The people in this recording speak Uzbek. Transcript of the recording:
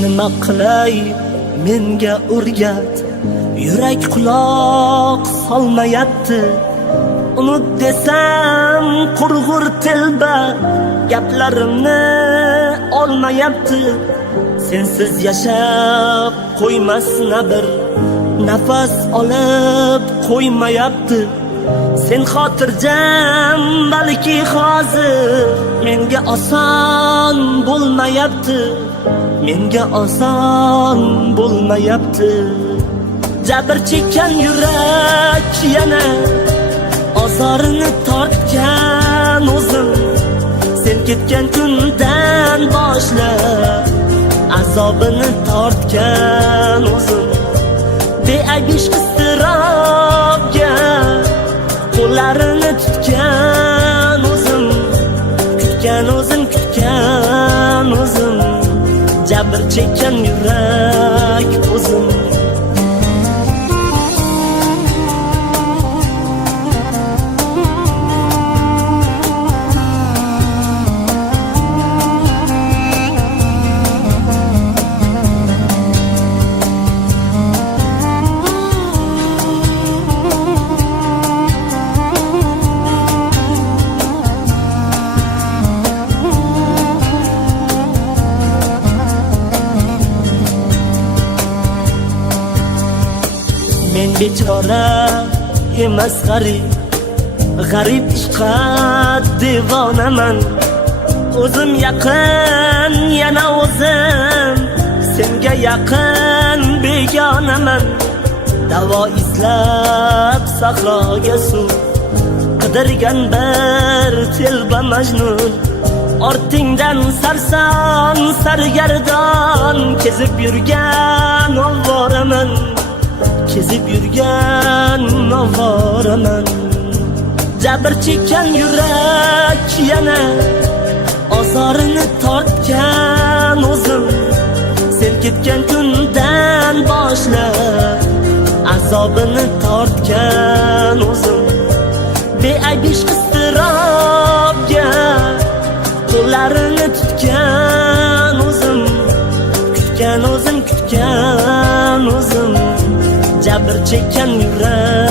nima qilay menga o'rgat, yurak quloq solmayapti. Unut desam qurg'ur telba, gaplarimni olmayapti. Sensiz yashab qo'ymasna bir nafas olib qo'ymayapti. Sen xotirjam balki hozir menga oson bo'lmayapti. Menga oson bo'lmayapti. Jabr chekkan yurak yana ozorini tortgan o'zim. Sen ketgan kundan boshlab azobini tortgan o'zim. Beayb iztirobga qo'llarini tutgan o'zim. Kutgan o'zim. Jabr chekkan yurak o'zim. Men bechora emas g'arib ishqa devonaman. O'zim yaqin yana o'zim, senga yaqin begonaman. Davo izlab sahroga suv qidirgan bir telba majnun. Ortingdan sarson sargardon kezib yurgan ovoraman. Kezib yurgan ovoraman. Jabr chekkan yurak yana ozorini tortgan o'zim. Sen ketgan kundan boshlab azobini tortgan o'zim. Beayb iztirobga qo'llarini tutgan o'zim. Kutgan o'zim. Jabr chekkan yurak